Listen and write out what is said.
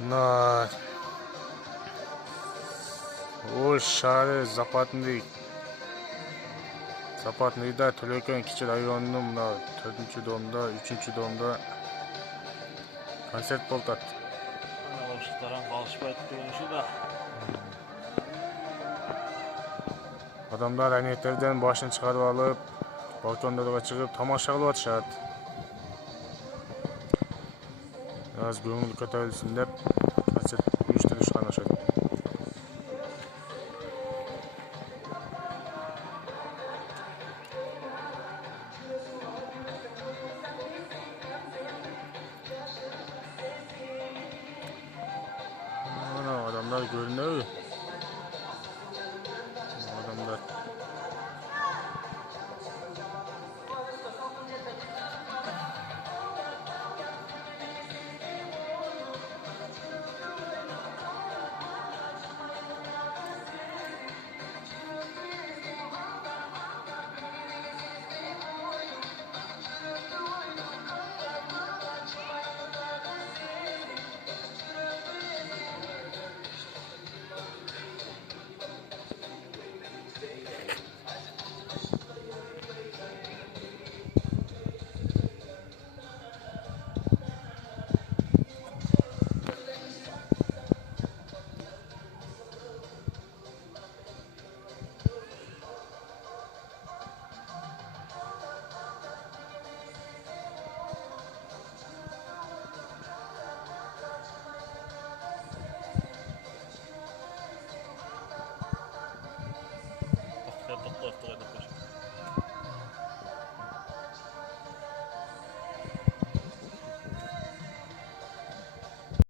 мына Ош шаары Западныйда Төлөкөн кичи районунун мына 4-домдо, 3-домдо концерт болуп атат. Ana oşuklardan kalışmayıp dönüşü de. Адамдар айнектерден башын чыгарып алып, балкондорго чыгып тамаша кылып атышат. Аз көңүл көтөрүлсүн деп концерт уюштурушкан окшойт. Адамдар көрүнөбү?